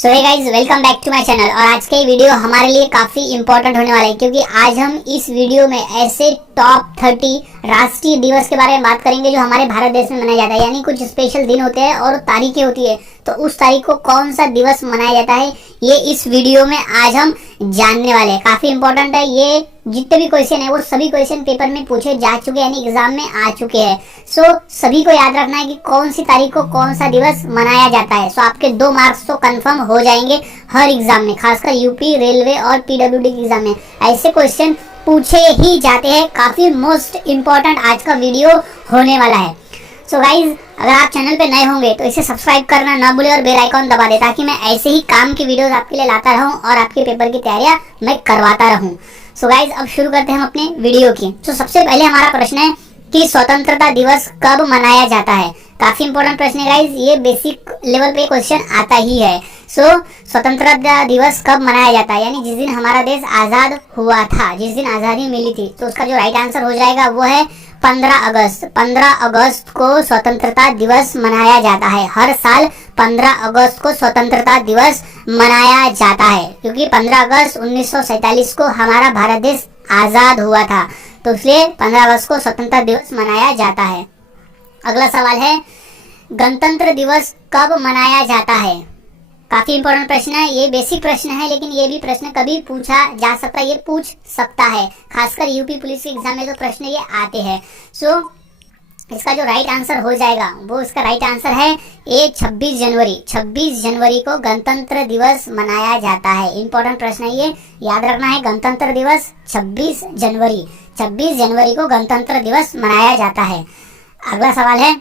So hey guys, welcome back to my channel. और आज का ये वीडियो हमारे लिए काफी इंपॉर्टेंट होने वाला है क्योंकि आज हम इस वीडियो में ऐसे टॉप 30 राष्ट्रीय दिवस के बारे में बात करेंगे जो हमारे भारत देश में मनाया जाता है। यानी कुछ स्पेशल दिन होते हैं और तारीखें होती है, तो उस तारीख को कौन सा दिवस मनाया जाता है ये इस वीडियो में आज हम जानने वाले हैं। काफी इंपॉर्टेंट है ये। जितने भी क्वेश्चन है वो सभी क्वेश्चन पेपर में पूछे जा चुके हैं, यानी एग्जाम में आ चुके हैं। सो सभी को याद रखना है कि कौन सी तारीख को कौन सा दिवस मनाया जाता है। सो आपके 2 मार्क्स तो कंफर्म हो जाएंगे हर एग्जाम में, खासकर यूपी, रेलवे और पीडब्ल्यूडी के एग्जाम में ऐसे क्वेश्चन पूछे ही जाते हैं। काफी मोस्ट इम्पोर्टेंट आज का वीडियो होने वाला है। सो गाइज, अगर आप चैनल पे नए होंगे तो इसे सब्सक्राइब करना ना भूलें और बेल आइकॉन दबा दें ताकि मैं ऐसे ही काम की वीडियोस आपके लिए लाता रहूं और आपके पेपर की तैयारियां मैं करवाता रहूं। सो गाइज, अब शुरू करते हैं हम अपने वीडियो की। तो सबसे पहले हमारा प्रश्न है कि स्वतंत्रता दिवस कब मनाया जाता है। काफी इंपॉर्टेंट प्रश्न है गाइज, ये बेसिक लेवल पे क्वेश्चन आता ही है। सो स्वतंत्रता दिवस कब मनाया जाता है, यानी जिस दिन हमारा देश आजाद हुआ था, जिस दिन आजादी मिली थी। तो उसका जो राइट आंसर हो जाएगा वो है 15 अगस्त। 15 अगस्त को स्वतंत्रता दिवस मनाया जाता है। हर साल 15 अगस्त को स्वतंत्रता दिवस मनाया जाता है क्योंकि 15 अगस्त 1947 को हमारा भारत देश आजाद हुआ था, तो इसलिए 15 अगस्त को स्वतंत्रता दिवस मनाया जाता है। अगला सवाल है, गणतंत्र दिवस कब मनाया जाता है। काफी इंपॉर्टेंट प्रश्न है, ये बेसिक प्रश्न है लेकिन ये भी प्रश्न कभी पूछा जा सकता है, ये पूछ सकता है। खासकर यूपी पुलिस के एग्जाम में जो प्रश्न ये आते हैं। सो इसका जो राइट आंसर हो जाएगा वो इसका राइट आंसर है 26 जनवरी। 26 जनवरी को गणतंत्र दिवस मनाया जाता है। इंपॉर्टेंट प्रश्न है ये, याद रखना है। गणतंत्र दिवस 26 जनवरी। 26 जनवरी को गणतंत्र दिवस मनाया जाता है। अगला सवाल है,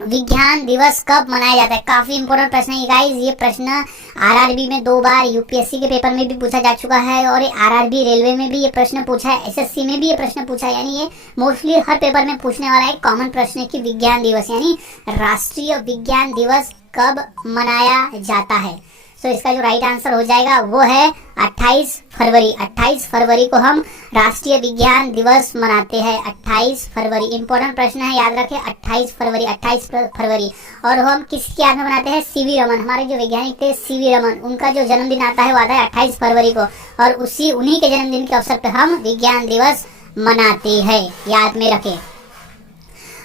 विज्ञान दिवस कब मनाया जाता है। काफी इंपॉर्टेंट प्रश्न है गाइस। ये प्रश्न आरआरबी में 2 बार, यूपीएससी के पेपर में भी पूछा जा चुका है और आरआरबी रेलवे में भी ये प्रश्न पूछा है, एसएससी में भी ये प्रश्न पूछा है। यानी ये मोस्टली हर पेपर में पूछने वाला एक कॉमन प्रश्न है कि विज्ञान दिवस यानी राष्ट्रीय विज्ञान दिवस कब मनाया जाता है। तो इसका जो राइट आंसर हो जाएगा वो है 28 फरवरी। 28 फरवरी को हम राष्ट्रीय विज्ञान दिवस मनाते हैं। 28 फरवरी इंपॉर्टेंट प्रश्न है, याद रखें। 28 फरवरी, 28 फरवरी। और हम किसकी याद में मनाते हैं? सीवी रमन। हमारे जो वैज्ञानिक थे सीवी रमन, उनका जो जन्मदिन आता है वो आता है 28 फरवरी को, और उन्हीं के जन्मदिन के अवसर पर हम विज्ञान दिवस मनाते हैं, याद में रखें।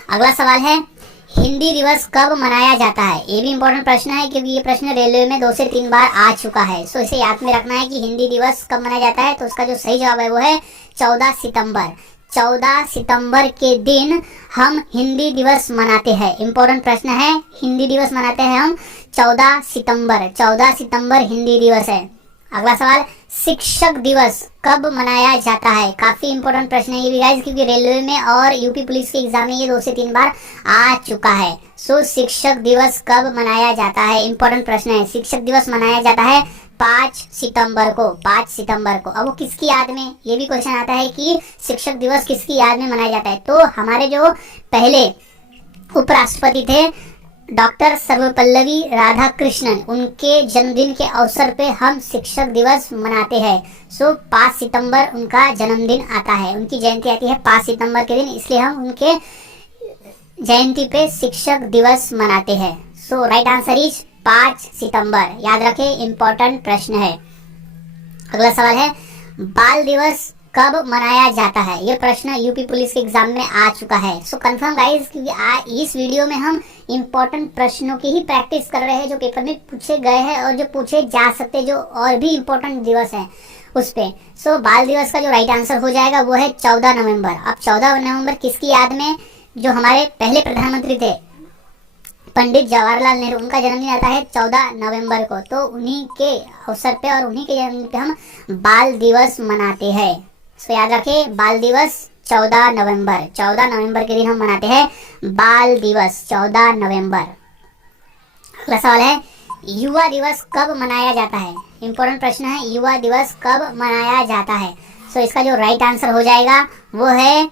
अगला सवाल है, हिंदी दिवस कब मनाया जाता है। ये भी इंपॉर्टेंट प्रश्न है क्योंकि ये प्रश्न रेलवे में 2 से 3 बार आ चुका है। सो इसे याद में रखना है कि हिंदी दिवस कब मनाया जाता है। तो उसका जो सही जवाब है वो है 14 सितंबर। 14 सितंबर के दिन हम हिंदी दिवस मनाते हैं। इंपॉर्टेंट प्रश्न है, हिंदी दिवस मनाते हैं हम 14 सितंबर। 14 सितंबर हिंदी दिवस है। अगला सवाल, शिक्षक दिवस कब मनाया जाता है। काफी इंपॉर्टेंट प्रश्न है ये भी गाइस क्योंकि रेलवे में और यूपी पुलिस के एग्जाम में ये 2 से 3 बार आ चुका है। सो शिक्षक दिवस कब मनाया जाता है, इंपॉर्टेंट प्रश्न है। शिक्षक दिवस मनाया जाता है 5 सितंबर को। 5 सितंबर को। अब वो किसकी याद में, ये भी क्वेश्चन आता है कि शिक्षक दिवस किसकी याद में मनाया जाता है। तो हमारे जो पहले उपराष्ट्रपति थे डॉक्टर सर्वपल्लवी राधाकृष्णन, उनके जन्मदिन के अवसर पे हम शिक्षक दिवस मनाते हैं। सो 5 सितंबर उनका जन्मदिन आता है, उनकी जयंती आती है 5 सितंबर के दिन, इसलिए हम उनके जयंती पे शिक्षक दिवस मनाते हैं। सो राइट आंसर इज 5 सितंबर। याद रखें, इंपॉर्टेंट प्रश्न है। अगला सवाल है, बाल दिवस कब मनाया जाता है। ये प्रश्न यूपी पुलिस के एग्जाम में आ चुका है। सो कंफर्म गाइस क्योंकि इस वीडियो में हम इंपॉर्टेंट प्रश्नों की ही प्रैक्टिस कर रहे हैं जो पेपर में पूछे गए हैं और जो पूछे जा सकते हैं, जो और भी इंपॉर्टेंट दिवस है उस पे। सो बाल दिवस का जो राइट आंसर हो जाएगा वो है 14 नवंबर। अब 14 नवंबर किसकी याद में, जो हमारे पहले प्रधानमंत्री थे पंडित जवाहरलाल नेहरू, उनका जन्मदिन आता है 14 नवंबर को। तो उन्हीं के अवसर पे और उन्हीं के जन्मदिन पे हम बाल दिवस मनाते हैं। सो याद रखें, बाल दिवस 14 नवंबर। 14 नवंबर के दिन हम मनाते हैं बाल दिवस, 14 नवंबर। अगला सवाल है, युवा दिवस कब मनाया जाता है। इंपॉर्टेंट प्रश्न है, युवा दिवस कब मनाया जाता है। सो इसका जो राइट आंसर हो जाएगा वो है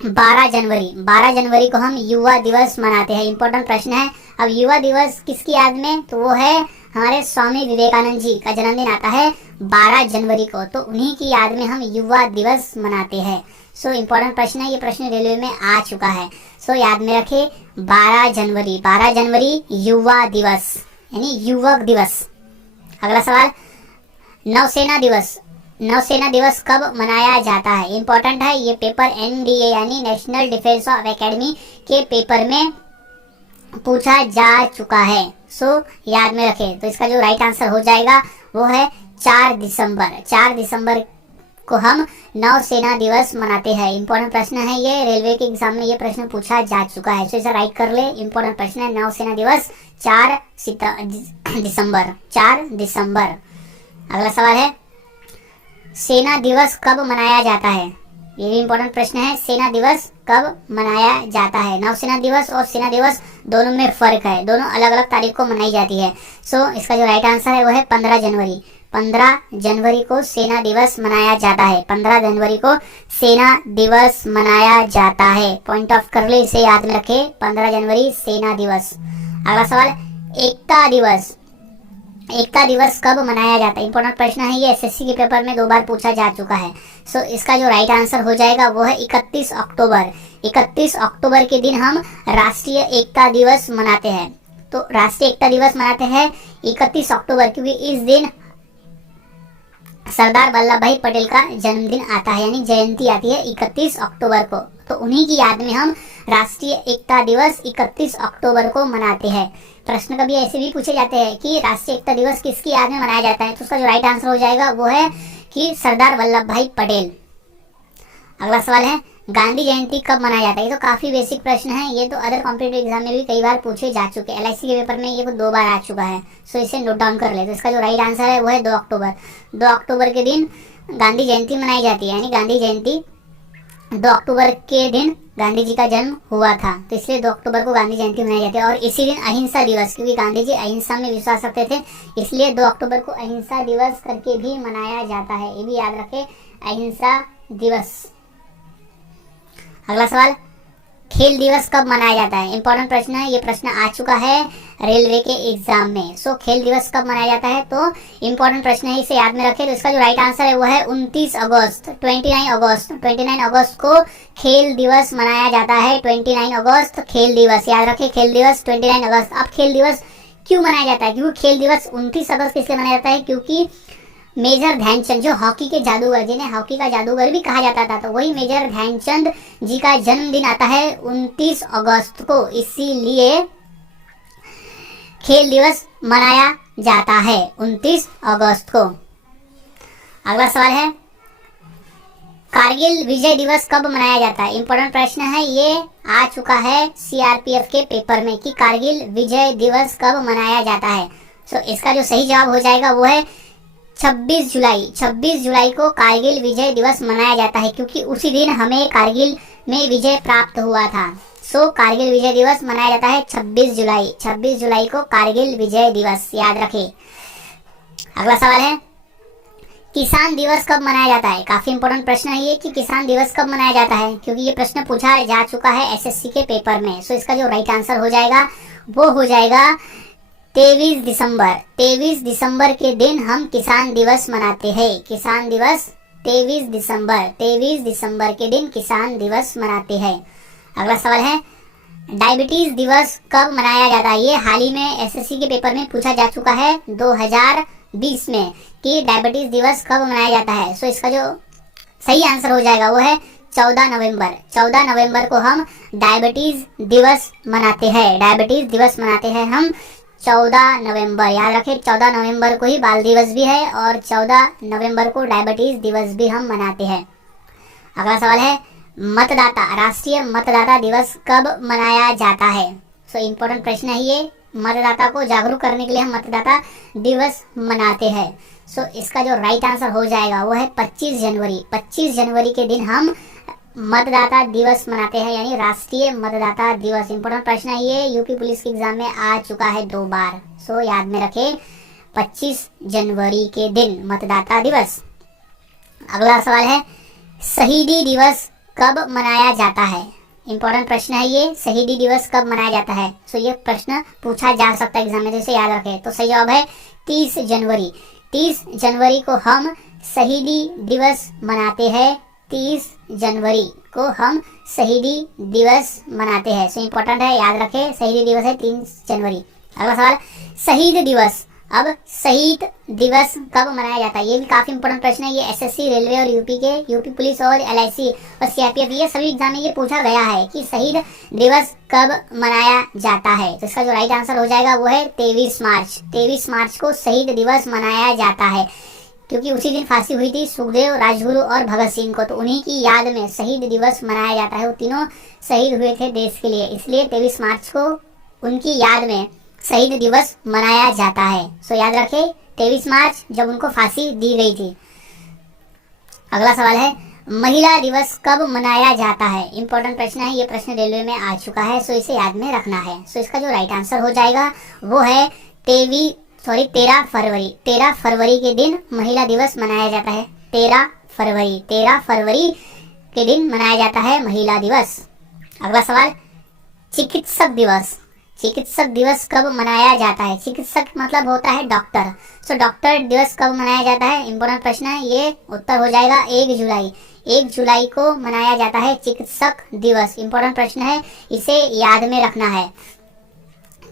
12 जनवरी। 12 जनवरी को हम युवा दिवस मनाते हैं। इंपॉर्टेंट प्रश्न है। अब युवा दिवस किसकी याद में, तो वो है हमारे स्वामी विवेकानंद जी का जन्मदिन आता है 12 जनवरी को, तो उन्हीं की याद में हम युवा दिवस मनाते हैं। सो इंपॉर्टेंट प्रश्न है, ये प्रश्न रेलवे में आ चुका है। सो याद में रखें 12 जनवरी। 12 जनवरी युवा दिवस यानी युवक दिवस। अगला सवाल, नौसेना दिवस, नौसेना दिवस कब मनाया जाता है? इंपॉर्टेंट है ये पेपर, एनडीए यानी नेशनल डिफेंस ऑफ एकेडमी के पेपर में पूछा जा चुका है। सो याद में रखें। तो इसका जो राइट आंसर हो जाएगा वो है 4 दिसंबर। 4 दिसंबर को हम नौसेना दिवस मनाते हैं। इंपॉर्टेंट प्रश्न है ये, रेलवे के एग्जाम में ये प्रश्न पूछा जा चुका है। सो इसे राइट कर ले। इंपॉर्टेंट प्रश्न है, नौसेना दिवस 4 दिसंबर, 4 दिसंबर। अगला सवाल है, सेना दिवस कब मनाया जाता है? ये भी इंपॉर्टेंट प्रश्न है, सेना दिवस कब मनाया जाता है? नौसेना दिवस और सेना दिवस दोनों में फर्क है, दोनों अलग अलग तारीख को मनाई जाती है। सो इसका जो राइट आंसर है वो है 15 जनवरी। 15 जनवरी को सेना दिवस मनाया जाता है। 15 जनवरी को सेना दिवस मनाया जाता है। पॉइंट ऑफ कर ले, इसे याद में रखे, 15 जनवरी सेना दिवस। अगला सवाल, एकता दिवस, एकता दिवस कब मनाया जाता है? इंपॉर्टेंट प्रश्न है ये, एसएससी के पेपर में 2 बार पूछा जा चुका है। सो इसका जो राइट आंसर हो जाएगा वो है 31 अक्टूबर। 31 अक्टूबर के दिन हम राष्ट्रीय एकता दिवस मनाते हैं। तो राष्ट्रीय एकता दिवस मनाते हैं 31 अक्टूबर, क्योंकि इस दिन सरदार वल्लभ भाई पटेल का जन्मदिन आता है, यानी जयंती आती है 31 अक्टूबर को। तो उन्हीं की याद में हम राष्ट्रीय एकता दिवस 31 अक्टूबर को मनाते हैं। प्रश्न कभी ऐसे भी पूछे जाते हैं कि राष्ट्रीय एकता दिवस किसकी याद में मनाया जाता है? तो उसका जो राइट आंसर हो जाएगा वो है कि सरदार वल्लभ भाई पटेल। अगला सवाल है, गांधी जयंती कब मनाया जाता है? ये तो काफी बेसिक प्रश्न है, ये तो अदर कॉम्पिटिटिव एग्जाम में भी कई बार पूछे जा चुके हैं। एलआईसी के पेपर में ये 2 बार आ चुका है। सो इसे नोट डाउन कर ले। तो इसका जो राइट आंसर है वो है 2 अक्टूबर। 2 अक्टूबर के दिन गांधी जयंती मनाई जाती है, यानी गांधी जयंती 2 अक्टूबर के दिन गांधी जी का जन्म हुआ था, तो इसलिए 2 अक्टूबर को गांधी जयंती मनाई जाती है। और इसी दिन अहिंसा दिवस, क्योंकि गांधी जी अहिंसा में विश्वास रखते थे, इसलिए 2 अक्टूबर को अहिंसा दिवस करके भी मनाया जाता है। ये भी याद रखें, अहिंसा दिवस। अगला सवाल, खेल दिवस कब मनाया जाता है? इंपॉर्टेंट प्रश्न है, ये प्रश्न आ चुका है रेलवे के एग्जाम में। सो खेल दिवस कब मनाया जाता है? तो इंपॉर्टेंट प्रश्न है, इसे याद में रखें। तो इसका जो राइट आंसर है वो है 29 अगस्त, 29 अगस्त। 29 अगस्त को खेल दिवस मनाया जाता है। 29 अगस्त खेल दिवस, याद रखें, खेल दिवस 29 अगस्त। अब खेल दिवस क्यों मनाया जाता है? क्योंकि खेल दिवस 29 अगस्त इसलिए मनाया जाता है क्योंकि मेजर ध्यानचंद, जो हॉकी के जादूगर, जिन्हें हॉकी का जादूगर भी कहा जाता था, तो वही मेजर ध्यानचंद जी का जन्मदिन आता है 29 अगस्त को, इसीलिए खेल दिवस मनाया जाता है 29 अगस्त को। अगला सवाल है, कारगिल विजय दिवस कब मनाया जाता है? इंपॉर्टेंट प्रश्न है, ये आ चुका है सीआरपीएफ के पेपर में कि कारगिल विजय दिवस कब मनाया जाता है। सो इसका जो सही जवाब हो जाएगा वो है 26 जुलाई। 26 जुलाई को कारगिल विजय दिवस मनाया जाता है, क्योंकि उसी दिन हमें कारगिल में विजय प्राप्त हुआ था। सो कारगिल विजय दिवस मनाया जाता है 26 जुलाई। 26 जुलाई को कारगिल विजय दिवस, याद रखें। अगला सवाल है, किसान दिवस कब मनाया जाता है? काफी इंपॉर्टेंट प्रश्न है ये कि किसान दिवस कब मनाया जाता है, क्योंकि ये प्रश्न पूछा जा चुका है एसएससी के पेपर में। सो इसका जो राइट आंसर हो जाएगा वो हो जाएगा 23 दिसंबर। 23 दिसंबर के दिन हम किसान दिवस मनाते हैं। किसान दिवस 23 दिसंबर, 23 दिसंबर के दिन किसान दिवस मनाते हैं। अगला सवाल है, डायबिटीज दिवस कब मनाया जाता है? ये हाल ही में एसएससी के पेपर में पूछा जा चुका है 2020 में कि डायबिटीज दिवस कब मनाया जाता है। सो इसका जो सही आंसर हो जाएगा वो है 14 नवंबर। 14 नवंबर को हम डायबिटीज दिवस मनाते हैं। डायबिटीज दिवस मनाते हैं हम 14 नवंबर, याद रखें, 14 नवंबर को ही बाल दिवस भी है और 14 नवंबर को डायबिटीज दिवस भी हम मनाते हैं। अगला सवाल है, मतदाता, राष्ट्रीय मतदाता दिवस कब मनाया जाता है? सो इंपॉर्टेंट प्रश्न है ये, मतदाता को जागरूक करने के लिए हम मतदाता दिवस मनाते हैं। सो इसका जो राइट आंसर हो जाएगा वो है 25 जनवरी। 25 जनवरी के दिन हम मतदाता दिवस मनाते हैं, यानी राष्ट्रीय मतदाता दिवस। इंपॉर्टेंट प्रश्न है ये, यूपी पुलिस के एग्जाम में आ चुका है 2 बार। सो याद में रखें, 25 जनवरी के दिन मतदाता दिवस। अगला सवाल है, शहीदी दिवस कब मनाया जाता है? इंपॉर्टेंट प्रश्न है ये, शहीदी दिवस कब मनाया जाता है? सो ये प्रश्न पूछा जा सकता है एग्जाम में, जैसे याद रखें। तो सही जवाब है 30 जनवरी। 30 जनवरी को हम शहीदी दिवस मनाते हैं। 30 जनवरी को हम शहीदी दिवस मनाते हैं। सो इम्पोर्टेंट है, याद रखें, शहीदी दिवस है 30 जनवरी। अगला सवाल, शहीद दिवस अब शहीद दिवस कब मनाया जाता है? ये भी काफी इंपॉर्टेंट प्रश्न है। ये एसएससी, रेलवे और यूपी पुलिस और एलआईसी और सीआरपीएफ, ये सभी एग्जाम में ये पूछा गया है कि शहीद दिवस कब मनाया जाता है। तो इसका जो राइट आंसर हो जाएगा वो है 23 मार्च। 23 मार्च को शहीद दिवस मनाया जाता है, क्योंकि उसी दिन फांसी हुई थी सुखदेव, राजगुरु और भगत सिंह को। तो उन्हीं की याद में शहीद दिवस मनाया जाता है। वो तीनों शहीद हुए थे देश के लिए, इसलिए 23 मार्च को उनकी याद में शहीद दिवस मनाया जाता है। सो याद रखें 23 मार्च जब उनको फांसी दी गई थी। अगला सवाल है महिला दिवस कब मनाया जाता है? इंपॉर्टेंट प्रश्न है, ये प्रश्न रेलवे में आ चुका है, सो इसे याद में रखना है। सो इसका जो राइट आंसर हो जाएगा वो है 13 फरवरी। 13 फरवरी के दिन महिला दिवस मनाया जाता है। 13 फरवरी के दिन मनाया जाता है महिला दिवस। अगला सवाल चिकित्सक दिवस। चिकित्सक दिवस कब मनाया जाता है? चिकित्सक मतलब होता है डॉक्टर। सो डॉक्टर दिवस कब मनाया जाता है? इंपॉर्टेंट प्रश्न है, ये उत्तर हो जाएगा 1 जुलाई। 1 जुलाई को मनाया जाता है चिकित्सक दिवस। इंपॉर्टेंट प्रश्न है, इसे याद में रखना है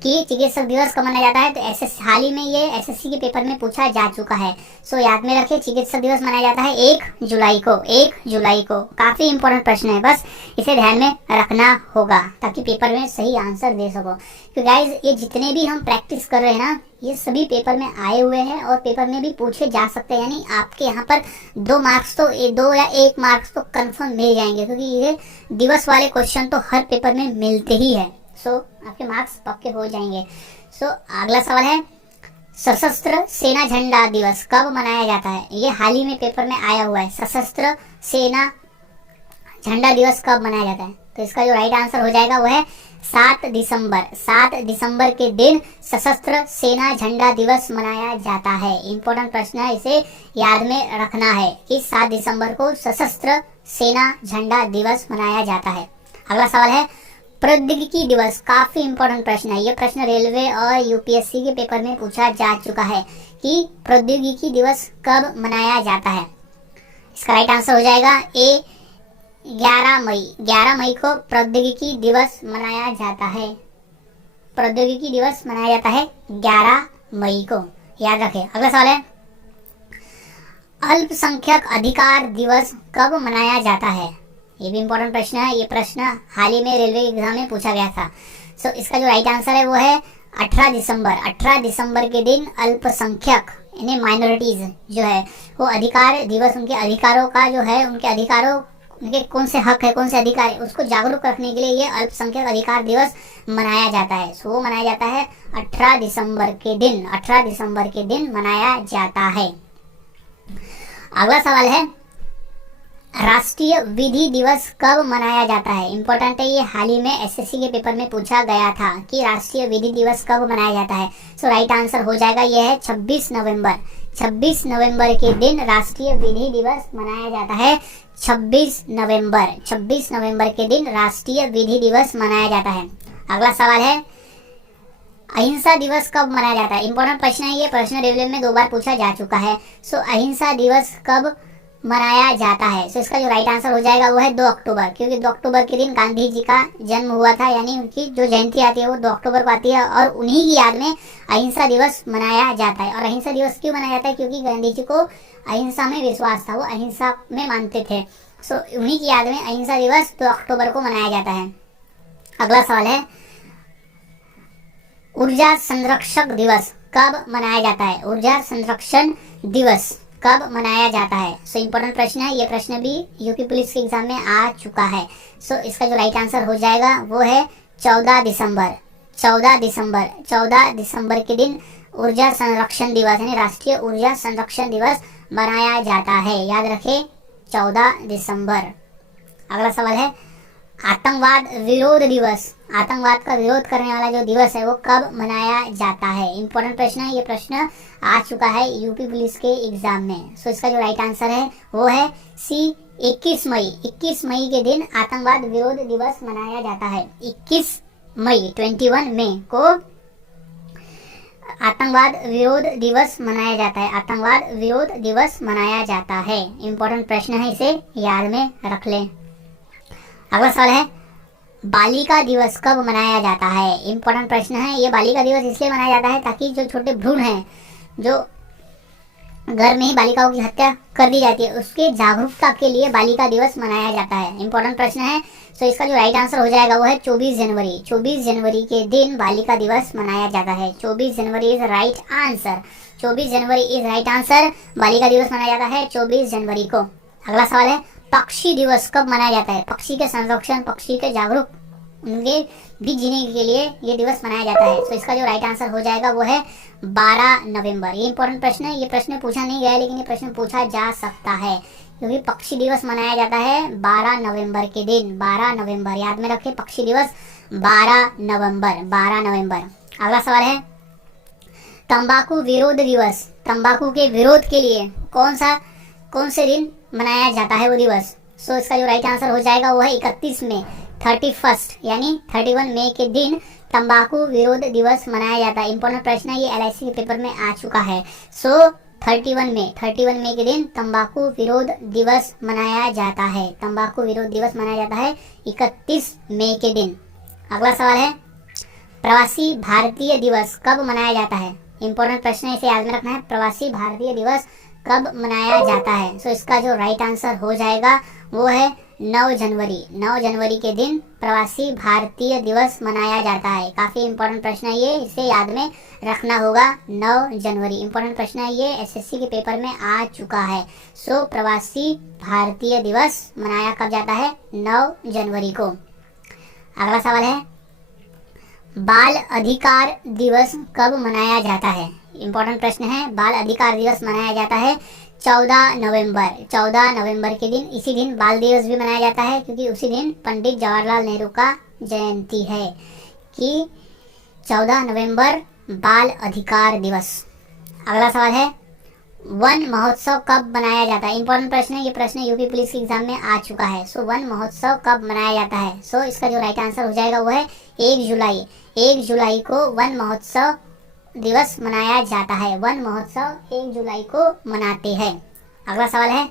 कि चिकित्सक दिवस कब मनाया जाता है। तो हाल ही में ये एसएससी के पेपर में पूछा जा चुका है। सो याद में रखिए चिकित्सक दिवस मनाया जाता है 1 जुलाई को। 1 जुलाई को काफी इंपॉर्टेंट प्रश्न है, बस इसे ध्यान में रखना होगा ताकि पेपर में सही आंसर दे सको। क्योंकि गाइज ये जितने भी हम प्रैक्टिस कर रहे हैं ना, ये सभी पेपर में आए हुए हैं और पेपर में भी पूछे जा सकते हैं। यानी आपके यहाँ पर 2 मार्क्स तो 2 या 1 मार्क्स तो कंफर्म मिल जाएंगे, क्योंकि ये दिवस वाले क्वेश्चन तो हर पेपर में मिलते ही है। सो आपके मार्क्स पक्के हो जाएंगे। सो अगला सवाल है सशस्त्र सेना झंडा दिवस कब मनाया जाता है? ये हाल ही में पेपर में आया हुआ है। सशस्त्र सेना झंडा दिवस कब मनाया जाता है? तो इसका जो राइट आंसर हो जाएगा वो है 7 दिसंबर। 7 दिसंबर के दिन सशस्त्र सेना झंडा दिवस मनाया जाता है। इंपॉर्टेंट प्रश्न है, इसे याद में रखना है कि 7 दिसंबर को सशस्त्र सेना झंडा दिवस मनाया जाता है। अगला सवाल है प्रौद्योगिकी दिवस। काफी इंपॉर्टेंट प्रश्न है, ये प्रश्न रेलवे और यूपीएससी के पेपर में पूछा जा चुका है कि प्रौद्योगिकी दिवस कब मनाया जाता है। इसका राइट आंसर हो जाएगा ए 11 मई। 11 मई को प्रौद्योगिकी दिवस मनाया जाता है। प्रौद्योगिकी दिवस मनाया जाता है 11 मई को, याद रखें। अगला सवाल है अल्पसंख्यक अधिकार दिवस कब मनाया जाता है? ये भी इंपॉर्टेंट प्रश्न है, ये प्रश्न हाल ही में रेलवे एग्जाम में पूछा गया था। सो इसका जो राइट आंसर है वो है 18 दिसंबर। 18 दिसंबर के दिन अल्पसंख्यक यानी माइनॉरिटीज जो है वो अधिकार दिवस, उनके अधिकारों का जो है, उनके अधिकारों, उनके कौन से हक है, कौन से अधिकार है, उसको जागरूक रखने के लिए ये अल्पसंख्यक अधिकार दिवस मनाया जाता है। सो वो मनाया जाता है 18 दिसंबर के दिन। 18 दिसंबर के दिन मनाया जाता है। अगला सवाल है राष्ट्रीय विधि दिवस कब मनाया जाता है? इंपॉर्टेंट है, ये हाल ही में एसएससी के पेपर में पूछा गया था कि राष्ट्रीय विधि दिवस कब मनाया जाता है। सो राइट आंसर हो जाएगा ये है 26 नवंबर। 26 नवंबर के दिन राष्ट्रीय विधि दिवस मनाया जाता है। 26 नवंबर के दिन राष्ट्रीय विधि दिवस मनाया जाता है। अगला सवाल है अहिंसा दिवस कब मनाया जाता है? इंपॉर्टेंट प्रश्न है, ये प्रश्न रेलवे में 2 बार पूछा जा चुका है। सो अहिंसा दिवस कब मनाया जाता है? सो इसका जो राइट आंसर हो जाएगा वो है 2 अक्टूबर, क्योंकि 2 अक्टूबर के दिन गांधी जी का जन्म हुआ था। यानी उनकी जो जयंती आती है वो 2 अक्टूबर को आती है और उन्हीं की याद में अहिंसा दिवस मनाया जाता है। और अहिंसा दिवस क्यों मनाया जाता है? क्योंकि गांधी जी को अहिंसा में विश्वास था, वो अहिंसा में मानते थे। सो उन्हीं की याद में अहिंसा दिवस 2 अक्टूबर को मनाया जाता है। अगला सवाल है ऊर्जा संरक्षक दिवस कब मनाया जाता है? ऊर्जा संरक्षण दिवस कब मनाया जाता है? सो इंपॉर्टेंट प्रश्न है, ये प्रश्न भी यूपी पुलिस के एग्जाम में आ चुका है। सो इसका जो राइट आंसर हो जाएगा वो है 14 दिसंबर। 14 दिसंबर के दिन ऊर्जा संरक्षण दिवस यानी राष्ट्रीय ऊर्जा संरक्षण दिवस मनाया जाता है। याद रखें 14 दिसंबर। अगला सवाल है आतंकवाद विरोध दिवस। आतंकवाद का विरोध करने वाला जो दिवस है वो कब मनाया जाता है? इंपॉर्टेंट प्रश्न है, ये प्रश्न आ चुका है यूपी पुलिस के एग्जाम में। सो इसका जो राइट आंसर है वो है सी 21 मई। 21 मई के दिन आतंकवाद विरोध दिवस मनाया जाता है। 21 मई 21 मई को आतंकवाद विरोध दिवस मनाया जाता है। आतंकवाद विरोध दिवस मनाया जाता है। इंपॉर्टेंट प्रश्न है, इसे याद में रख लें। अगला सवाल है बालिका दिवस कब मनाया जाता है? इंपॉर्टेंट प्रश्न है ये। बालिका दिवस इसलिए मनाया जाता है ताकि जो छोटे भ्रूण हैं, जो घर में ही बालिकाओं की हत्या कर दी जाती है, उसके जागरूकता के लिए बालिका दिवस मनाया जाता है। इंपॉर्टेंट प्रश्न है। सो इसका जो राइट आंसर हो जाएगा वो है 24 जनवरी। 24 जनवरी के दिन बालिका दिवस मनाया जाता है। 24 जनवरी is right answer. 24 January is right answer. बालिका दिवस मनाया जाता है 24 जनवरी को। अगला सवाल है, पक्षी दिवस कब मनाया जाता है? पक्षी के संरक्षण, पक्षी के जागरूक, उनके भी जीने के लिए ये दिवस मनाया जाता है। तो इसका जो राइट आंसर हो जाएगा वो है 12 नवंबर। ये इंपॉर्टेंट प्रश्न है। ये प्रश्न पूछा नहीं गया है, लेकिन ये प्रश्न पूछा जा सकता है, क्योंकि पक्षी दिवस मनाया जाता है 12 नवंबर के दिन। 12 नवंबर याद में रखें, पक्षी दिवस 12 नवंबर। 12 नवंबर। अगला सवाल है, तंबाकू विरोध दिवस, तंबाकू के विरोध के लिए कौन से दिन मनाया जाता है वो दिवस? सो इसका जो राइट आंसर हो जाएगा वो है 31 मई, 31 यानी 31 मई के दिन तंबाकू विरोध दिवस मनाया जाता है। इंपॉर्टेंट प्रश्न है, ये LIC के पेपर में आ चुका है। सो 31 मई के दिन तंबाकू विरोध दिवस मनाया जाता है। तंबाकू विरोध दिवस मनाया जाता है 31 मई के दिन। अगला सवाल है, प्रवासी भारतीय दिवस कब मनाया जाता है? इंपॉर्टेंट प्रश्न है, इसे याद में रखना है। प्रवासी भारतीय दिवस कब मनाया जाता है? सो इसका जो राइट आंसर हो जाएगा वो है 9 जनवरी। 9 जनवरी के दिन प्रवासी भारतीय दिवस मनाया जाता है। काफी इंपॉर्टेंट प्रश्न है ये, इसे याद में रखना होगा। 9 जनवरी इंपॉर्टेंट प्रश्न है ये, SSC के पेपर में आ चुका है। सो प्रवासी भारतीय दिवस मनाया कब जाता है? 9 जनवरी को। अगला सवाल है, बाल अधिकार दिवस कब मनाया जाता है? इंपॉर्टेंट प्रश्न है। बाल अधिकार दिवस मनाया जाता है 14 नवंबर। 14 नवंबर के दिन, इसी दिन बाल दिवस भी मनाया जाता है, क्योंकि उसी दिन पंडित जवाहरलाल नेहरू का जयंती है। कि 14 नवंबर बाल अधिकार दिवस। अगला सवाल है, वन महोत्सव कब मनाया जाता है? इंपॉर्टेंट प्रश्न है, ये प्रश्न यूपी पुलिस के एग्जाम में आ चुका है। सो वन महोत्सव कब मनाया जाता है? सो इसका जो राइट आंसर हो जाएगा वो है 1 जुलाई। 1 जुलाई को वन महोत्सव दिवस मनाया जाता है। वन महोत्सव 1 जुलाई को मनाते हैं। अगला सवाल है,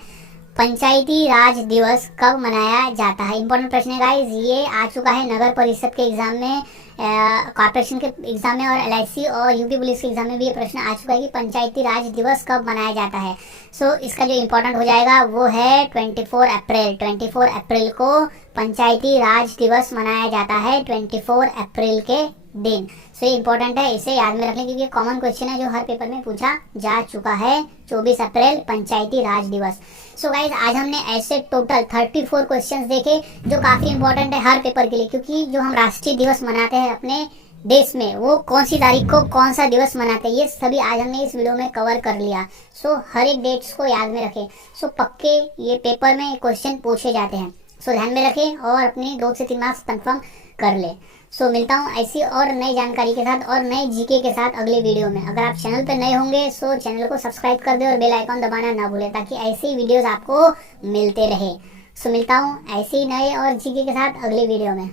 पंचायती राज दिवस कब मनाया जाता है? इंपॉर्टेंट प्रश्न है गाइस, ये आ चुका है नगर परिषद के एग्जाम में, कॉर्पोरेशन के एग्जाम में, और LIC और यूपी पुलिस के एग्जाम में भी ये प्रश्न आ चुका है कि पंचायती राज दिवस कब मनाया जाता है। सो इसका जो इंपॉर्टेंट हो जाएगा वो है 24 अप्रैल। 24 अप्रैल को पंचायती राज दिवस मनाया जाता है, 24 अप्रैल के दिन। सो ये इंपॉर्टेंट है, इसे याद में रख लें, क्योंकि ये कॉमन क्वेश्चन है जो हर पेपर में पूछा जा चुका है। 24 अप्रैल पंचायती राज दिवस। सो गाइज, आज हमने ऐसे टोटल 34 क्वेश्चंस देखे जो काफी इंपॉर्टेंट है हर पेपर के लिए, क्योंकि जो हम राष्ट्रीय दिवस मनाते हैं अपने देश में, वो कौन सी तारीख को कौन सा दिवस मनाते हैं, ये सभी आज हमने इस वीडियो में कवर कर लिया। सो हर एक डेट्स को याद में रखें। सो पक्के ये पेपर में क्वेश्चन पूछे जाते हैं। सो ध्यान में रखें और अपने 2 से 3 मार्क्स कंफर्म कर ले। सो मिलता हूँ ऐसी और नई जानकारी के साथ और नए GK के साथ अगले वीडियो में। अगर आप चैनल पर नए होंगे सो चैनल को सब्सक्राइब कर दे और बेल आइकॉन दबाना ना भूलें, ताकि ऐसे ही वीडियोस आपको मिलते रहे। सो मिलता हूँ ऐसे ही नए और GK के साथ अगले वीडियो में।